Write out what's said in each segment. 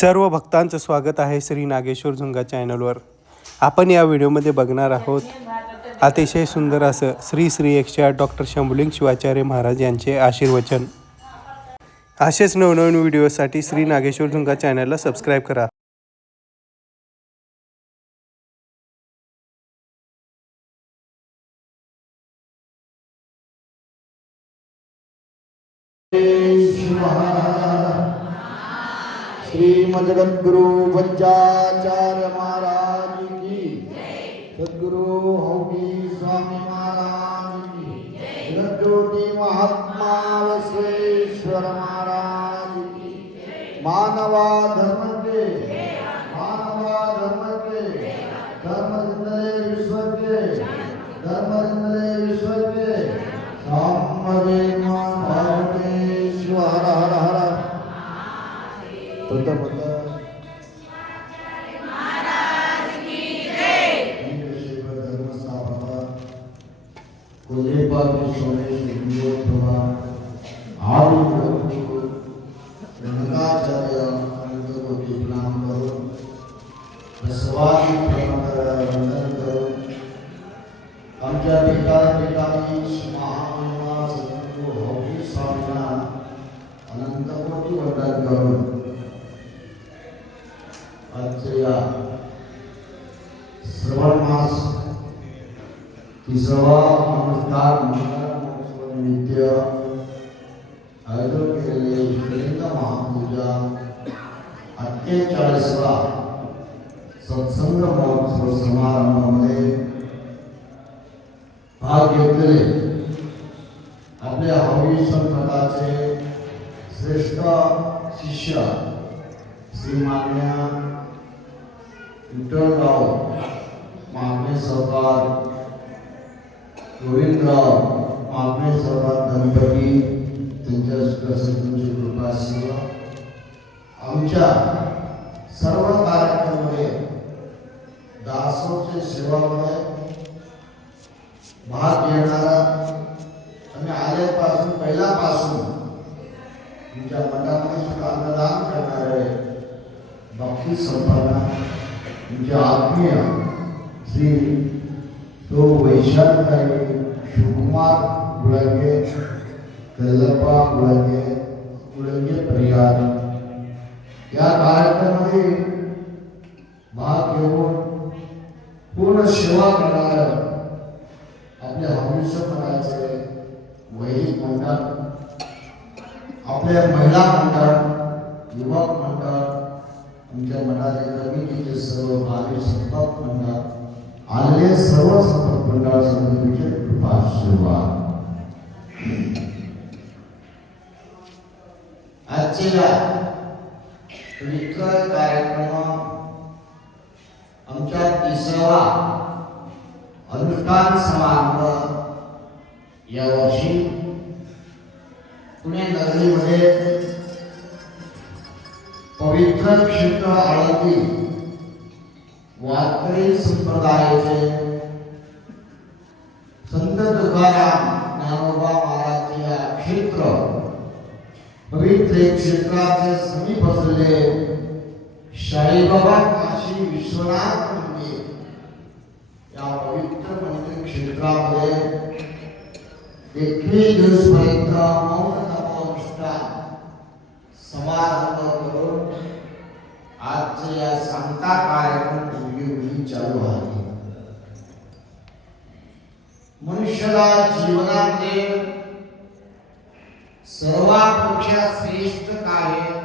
सर्व भक्तांचं स्वागत आहे श्री नागेश्वर झुंगा चॅनलवर. आपण या व्हिडिओमध्ये बघणार आहोत अतिशय सुंदर असं श्री श्री एकशे आठ डॉक्टर शंभुलिंग शिवाचार्य महाराज यांचे आशीर्वचन. असेच नवनवीन व्हिडिओसाठी श्री नागेश्वर झुंगा चॅनलला सबस्क्राईब करा. श्रीमद्गुरु पंचाचार्य महाराज की सद्गुरु हौगी स्वामी महाराज की जगज्योती महात्मा बसवेश्वर महाराज की मानवा धर्म के मानवा धर्म के धर्म जिंदले विश्व के धर्म जिंदले विश्व के सामवे अनंत कोटी वंदन करून आजच्या या श्रवण मास तिसरा नमस्कार मंगल महोत्सव निमित्त आयोजन केलेले श्रीलिंग महापूजा अठ्ठेचाळीसवा सत्संग महोत्सव समारंभामध्ये भाग घेतलेले आपल्या हवी संप्रदायाचे श्रेष्ठ शिष्य श्रीमान्य विठ्ठलराव मागणे सरकार गोविंदराव मागणे सरकार गणपती त्यांच्या प्रसंगांची कृपा सेवा. आमच्या सर्व कार्यक्रमामध्ये दासोच्या सेवामध्ये भाग घेणारा आणि आल्यापासून पहिल्यापासून तिच्या मठामध्ये सुद्धा अन्नदान करणारे भक्ती संपन्न तुमचे आत्मीय श्री तो वैशाखताई शिवकुमार गुळंगे कल्लप्पा गुळंगे गुळंगे परिवार. या कार्यक्रमामध्ये भाग घेऊन पूर्ण सेवा करणार आपल्या भविष्य म्हणायचे वैदिक मंडळ आपल्या महिला मंडळ युवक मंडळ आमच्या मंडळाचे कमिटीचे सर्व भावी संपर्क मंडळ आलेले सर्व संपर्क मंडळ समितीचे कृपा आजच्या पवित्र कार्यक्रम आमच्या तिसरा अनुष्ठान समारंभ यावर्षी पुणे नगरीमध्ये पवित्र क्षेत्र आळंदी वारकरी संप्रदायाचे संत तुकाराम ज्ञानोबा महाराज या क्षेत्र पवित्र क्षेत्राचे समीप असलेले शाईबाबा काशी विश्वनाथ मंदिर या पवित्र मंदिर क्षेत्रामध्ये एकवीस दिवसपर्यंत समारंभ करून आजचे या सांगता कार्यक्रम योगी चालू आहे मनुष्याला जीवनामध्ये सर्वापेक्षा श्रेष्ठ कार्य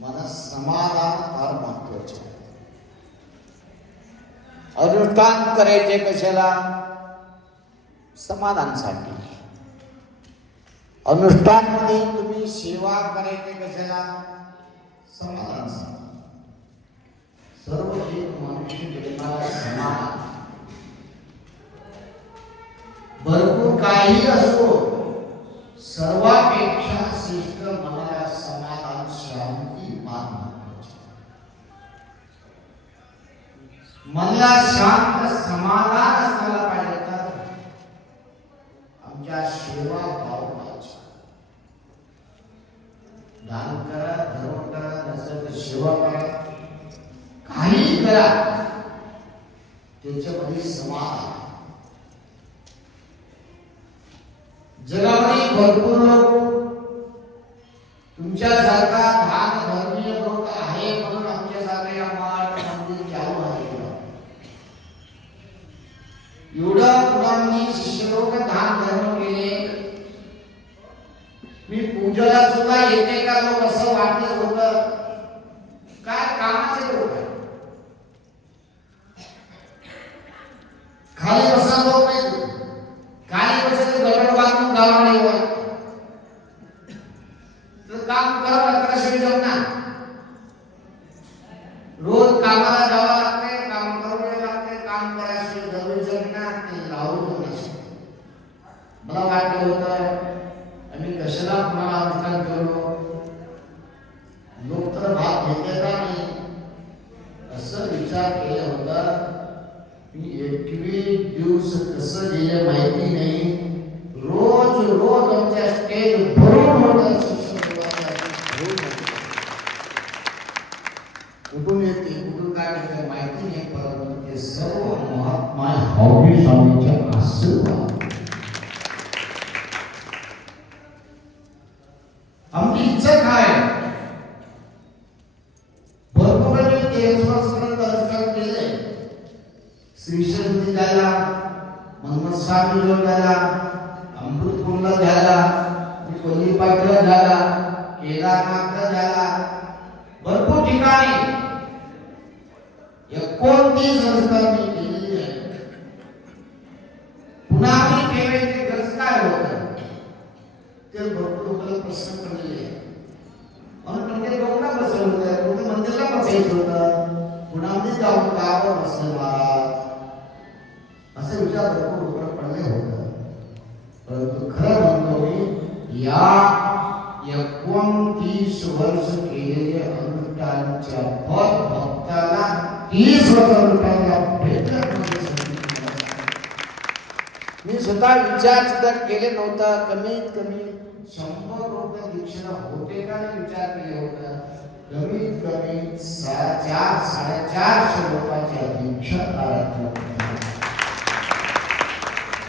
मन समाधान फार महत्त्वाचे आहे. अनुष्ठान करायचे कशाला समाधानसाठी अनुष्ठानमध्ये तुम्ही सेवा करायचे कशाला? समाधानासाठी सर्व एक मनुष्य भरपूर काही असो सर्वापेक्षा श्रेष्ठ मनाला समाधान शांती मान मनाला शांत समाधान असणारा पाहिजे तर आमच्या सेवा भाव दान करा धर्म करा नसेल तर सेवा करा काही करा त्याच्यामध्ये समाज आहे. जगामध्ये भरपूर मला वाटलं होतं स्वामी योग झाला अमृतकुंड झाला कोल्ही झाला केदारनाथ झाला भरपूर ठिकाणी एकोणतीस अनुष्ठान मी केलेली आहे. पुन्हा मी ठेवायचे गरज काय होतं? ते भरपूर लोकांना प्रश्न पडलेले आहे. म्हणून बसवलं होतं. मंदिरला बसायचं होतं? पुण्यामध्ये जाऊन गावावर बसलं? महाराज असे विचार भरपूर लोकांना पडले होतं परंतु खरं म्हणतो मी या एकोणतीस वर्ष केलेले अनुष्ठानच्या फल भक्ताला तीस वर्ष अनुष्ठानाला भेटत. मी स्वतः विचार सुद्धा केले नव्हता, कमीत कमी शंभर रुपये दीक्षेला होते का नाही विचार केले होता. कमीत कमी चार, साडेचारशे लोकांच्या दीक्षा काळात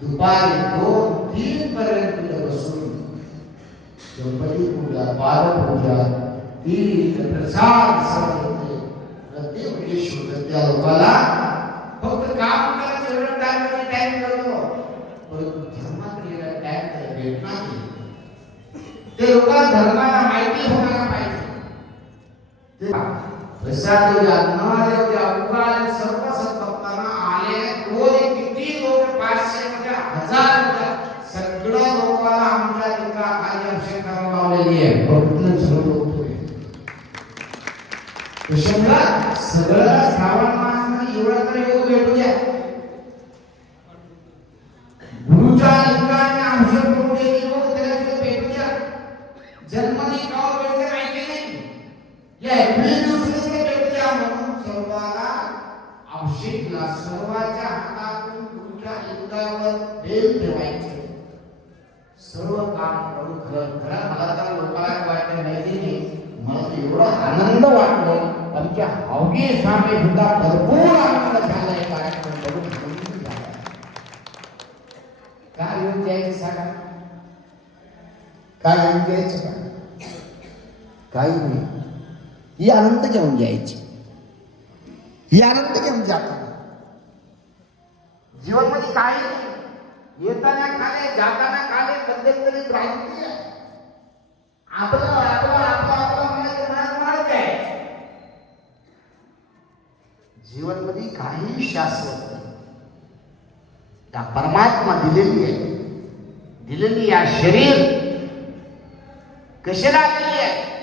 दुपारी दोन तीन पर्यंत बसून गणपती पूजा बाल पूजा तीन प्रसाद सर्व. प्रत्येक शोधत त्या लोकाला फक्त काम करायचं एवढं टाइम टाइम करतो परंतु धर्माकडे टाइम भेटणार नाही ते लोकांना धर्माला माहिती होणारा पाहिजे प्रसाद द्या न सर्व सत्भक्तांना आले रोज पाचशे म्हणजे हजार येऊ द्या. सगळ्या लोकांना आमच्या एका खाली अभिषेक लावलेली आहे भक्तीनं सगळं लोक होते. सगळं श्रावण मास एवढा तरी योग भेटू द्या गुरुच्या लिंगाने अभिषेक करून द्यायची योग त्याला तिथे भेटू द्या जन्मनी काव भेटते माहिती नाही या एकवीस दिवसामध्ये भेटू द्या म्हणून सर्वाला अभिषेकला सर्वाच्या हातातून गुरुच्या लिंगावर बेल ठेवायचे सर्व काम करू खरं खरं मला तर लोकांना वाटतं माहिती नाही मला ते एवढा आनंद वाटलो आमच्या अवघे स्वामी सुद्धा भरपूर आनंद झालाय कार्यक्रम बघून आनंद झालाय काय येऊन द्यायचं सांगा काय येऊन द्यायचं का काही नाही ही आनंद घेऊन घ्यायची. ही आनंद घेऊन जाताना जीवनमध्ये काही नाही. येताना खाले जाताना खाले तरी क्रांती आहे. आपलं आपलं आपलं आपलं म्हणायचं मनात म्हणायचं आहे. जीवनमध्ये काही शाश्वत नाही. त्या परमात्मा दिलेली आहे. दिलेली या शरीर कशाला आलेली आहे?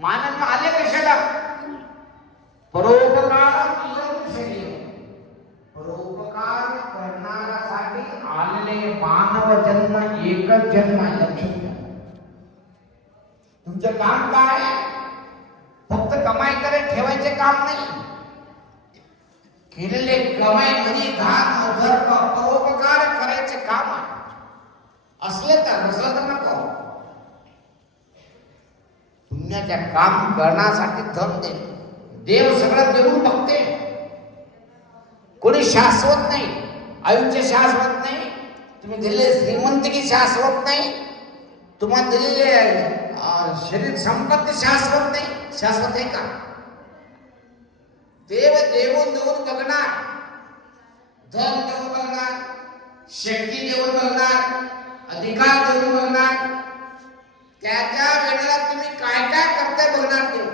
मानव आले कशाला परोपकार शरीर परोपकार करणाऱ्यासाठी आलेले मानव जन्म एकच जन्म आहे लक्षात घ्या तुमचं काम काय आहे? फक्त कमाई करत ठेवायचे काम नाही. केलेले कमाई म्हणजे दान धर्म परोपकार करायचे काम आहे. असले तर नसलं तर नको. पुण्याच्या काम करण्यासाठी धन दे. देव सगळं देऊ बघते. कोणी शाश्वत नाही आयुष्य शाश्वत नाही तुम्ही दिलेले श्रीमंतिकी शाश्वत नाही तुम्हाला दिलेले शरीर संपत्ती शाश्वत नाही. शाश्वत आहे का? देव देऊन देऊन बघणार. धन देऊन बघणार शक्ती देऊन बघणार अधिकार देऊन बघणार. त्याच्या वेळेला तुम्ही काय काय करताय बघणार देव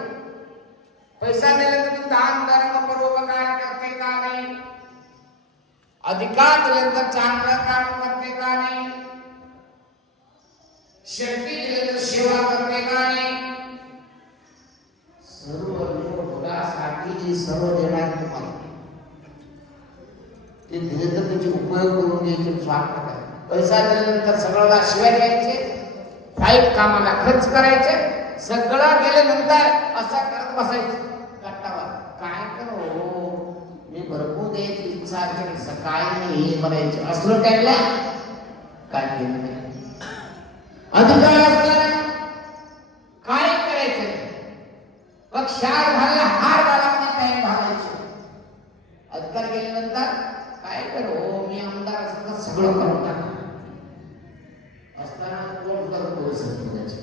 पैसा दिला तर तू दान धर्म परोपकार करते का नाही? अधिकार दिले तर चांगलं काम करते का नाही? शक्ती दिले तर सेवा करते का नाही? सर्व भोगासाठी जे सर्व देणार तुम्हाला ते दिले तर त्याचे उपयोग करून घ्यायचे स्वार्थ काय पैसा दिल्यानंतर सगळ्याला शिवाय द्यायचे। वाईट कामाला खर्च करायचे। सगळं गेल्यानंतर असं करत बसायचं. कट्टावर. काय करू? मी भरपूर द्यायची इच्छा असेल सकाळी नाही हे करायचे असलं टाइमला काय केलं नाही. अधिकार असताना काय करायचं पक्षार घालला हार घालामध्ये टाइम घालायचं? अधिकार गेल्यानंतर काय करू? मी आमदार असताना सगळं करतो टाकणार असताना कोण करत बसत नाही त्याचे.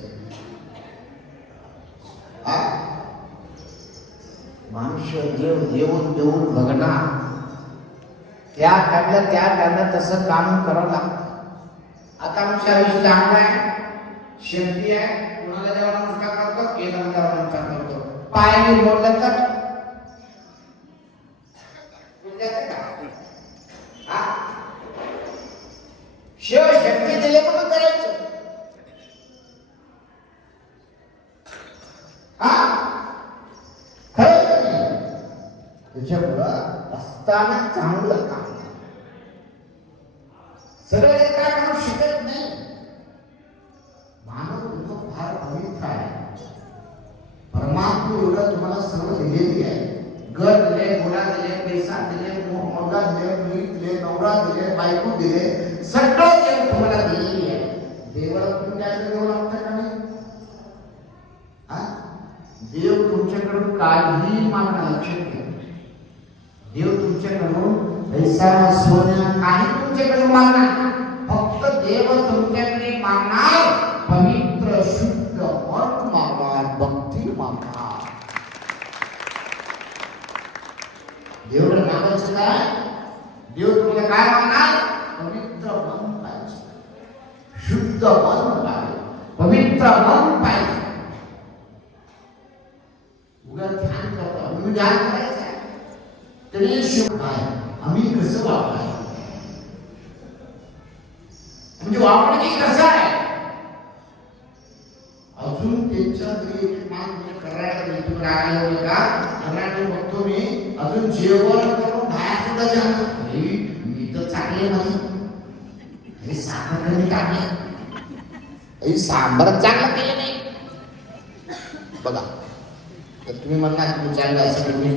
हा? मनुष्य देव देऊन देऊन बघणार त्या त्या त्यांना तसं काम करावं लागतं. आता आमच्या आयुष्य चांगलं आहे शक्ती आहे कुणाला देवा नमस्कार करतो केला देवा नमस्कार करतो. पायाने बोललं तर? शिव शक्ती दिले म्हणून करायचं. हा? खरं त्याच्यामुळं असताना चांगलं काम सगळं हे काय म्हणून शिकत नाही मानव तुमचं फार पवित्र आहे परमात्मा एवढं तुम्हाला सर्व दिलेली आहे घर दिले घोडा दिले पैसा दिले मो- मुलगा दिले मुली दिले नवरा दिले बायको दिले सगळं देव तुम्हाला दिलेली आहे देवाला तुम्ही काय देऊ लागतं का नाही हा? देव तुमच्याकडून काहीही मागणार लक्षात घ्या देव तुमच्याकडून पैसा सोनं काही तुमच्याकडे मागणार फक्त देव तुमच्याकडे मागणार पवित्र शुद्ध मन मागणार भक्ती मागणार. देवला मागायचं काय? देव तुम्हाला काय मागणार? पवित्र मन पाहिजे. शुद्ध मन पाहिजे. पवित्र मन पाहिजे उगा ध्यान करतो आम्ही ध्यान करायचं आहे. तरी शुभ आहे आम्ही कसं वापरायचं म्हणजे वापरणं की कसं आहे अजून त्यांच्या घरी एक मान म्हणजे कर्नाटक मी तुम्ही राहायला होते का कर्नाटक बघतो मी अजून जेवण करून बाहेर सुद्धा जातो अरे, मी तर चांगले नाही हे साखर कमी टाकले हे सांबर चांगलं केलं नाही. बघा. तर तुम्ही म्हणणार तुम्ही चांगलं असं मी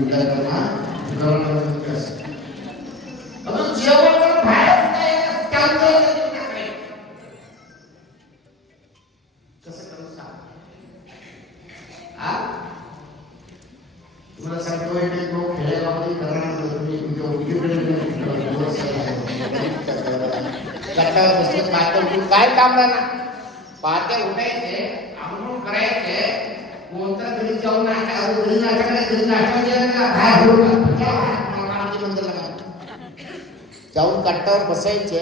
बसायचे.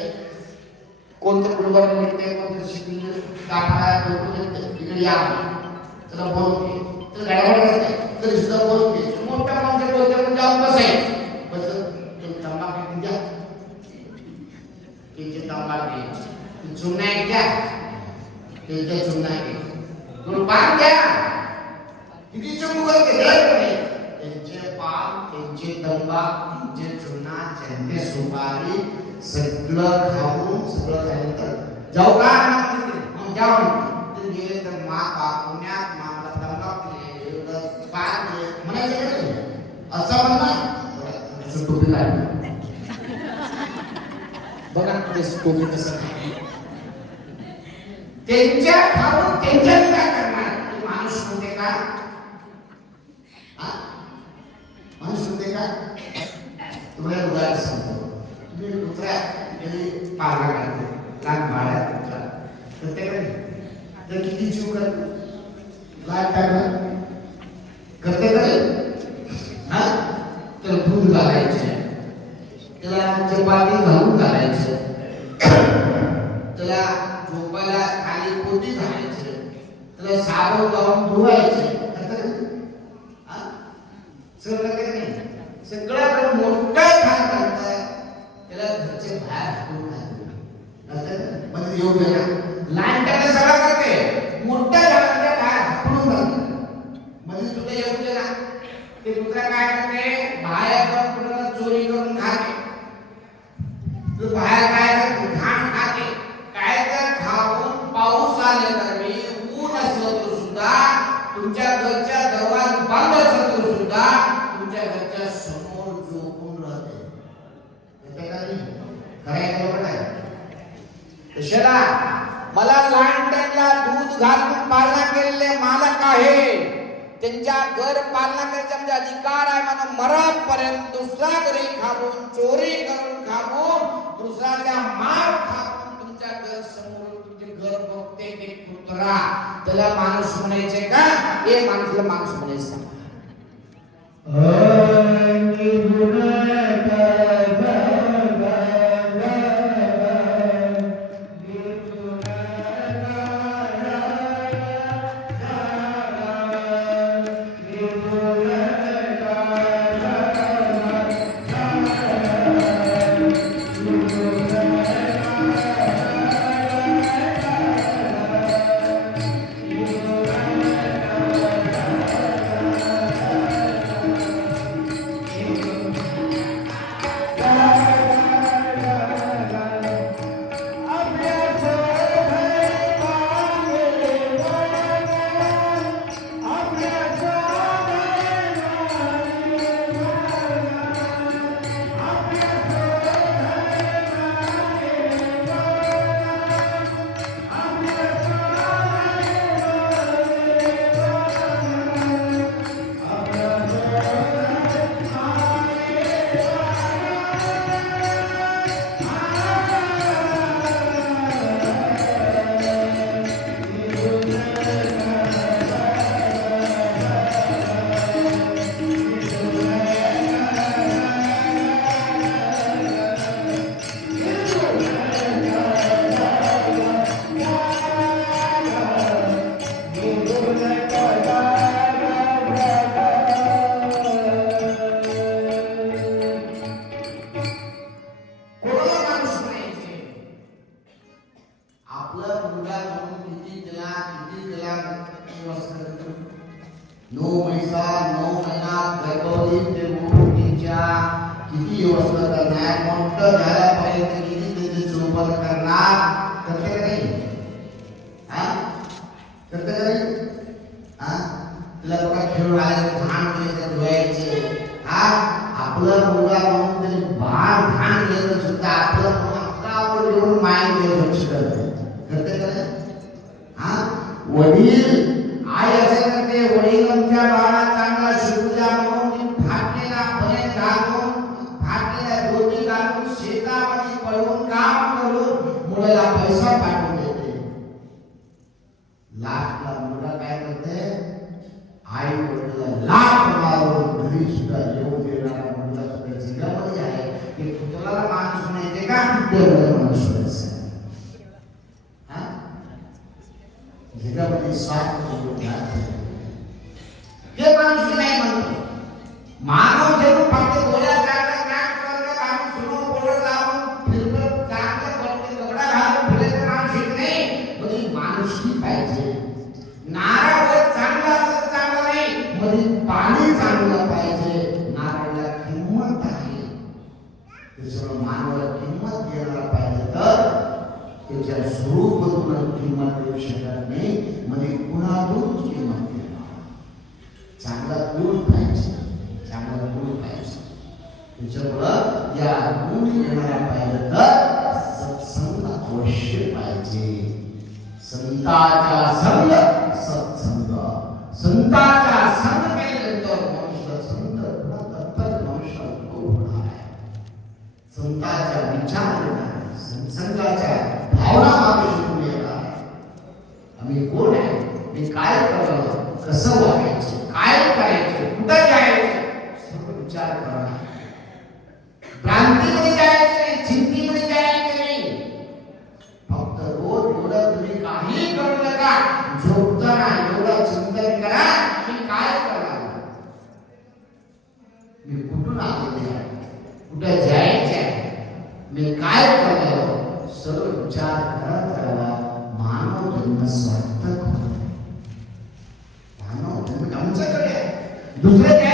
कोणतरी गुरुगाव मिळते शिकले या. त्याला बोलते तर तरी सुद्धा बोलते मोठ्या माणसं पण जाऊन बसायचं. बसत ते तंबाखू द्या त्यांचे तंबाखू जुना एक द्या त्यांच्या चुना पान द्या किती त्यांचे पान त्यांचे तंबाखू त्यांचे चुना त्यांचे सुपारी सगळं खाऊन सगळं खाल्लं जाऊ का मग जाऊ. ते गेले तर मा पुण्यात मामाला तंबाखू दिले एवढं पान दिले म्हणायचं का नाही? असं म्हणणार असं टोपी काढली बघा ते टोपी कसं काढली. त्यांच्या खाऊन त्यांच्या काय करणार? ते माणूस होते का? माणूस होते का? तुम्हाला उदाहरण म्हणजे दुसऱ्या म्हणजे गेली पाळणा घालते लहान बाळा कुत्रा तर ते तर किती जीव करते लहान टाकला करते का हा? तर दूध घालायचे त्याला चपाती घालून घालायचं. त्याला झोपायला खाली पोती घालायचं. त्याला साबण लावून धुवायचं करतं का? हा? सगळं करते का नाही सगळ्यात मोठं काम करतात त्याला घरचे बाहेर हाकून घालतात म्हणजे योग्य ना लहान त्याला सगळं करते मोठ्या घरातल्या बाहेर हाकून घालतात म्हणजे सुद्धा योग्य ना ते कुत्रा काय करते बाहेर जाऊन कुणाला चोरी करून खाते तो बाहेर काय करते घाण खाते काय तर खाऊन पाऊस आले तर मी ऊन असलं तर सुद्धा तुमच्या घरच्या दरवाज बंद असलं तर सुद्धा तुमच्या घरच्या समोर झोपून राहते येते का नाही? करायचं बरोबर आहे कशाला मला लहानपणला दूध घालून पालना केलेले मालक आहे त्यांच्या घर पालना करायचा म्हणजे अधिकार आहे मला मरापर्यंत दुसरा घरी खाऊन चोरी करून खाऊन दुसऱ्याच्या मार खाऊन तुमच्या घर समोर तुमचे घर बघते ते कुत्रा त्याला माणूस म्हणायचे का हे माणसाला माणूस म्हणायचं सांगा. कोणाला आपलं मुलगा म्हणून त्याने भान घाण केलं सुद्धा आपलं अंगावर घेऊन माय केलं स्वच्छ करते करते का नाही हा वडील आई असं करते वडील do Frederico.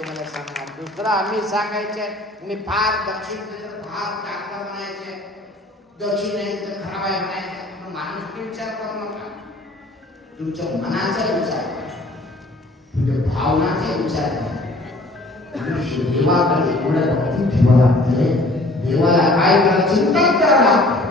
तुम्हाला सांगणार. दुसरं आम्ही सांगायचे आणि फार दक्षिण फार चांगलं म्हणायचे. दक्षिण आहे तर खराब आहे म्हणायचं. माणूस विचार करू नका. तुमच्या मनाचा विचार तुमच्या भावनाचा विचार देवाकडे एवढ्या भक्ती ठेवा लागते देवाला काय करा चिंतन करावं लागतं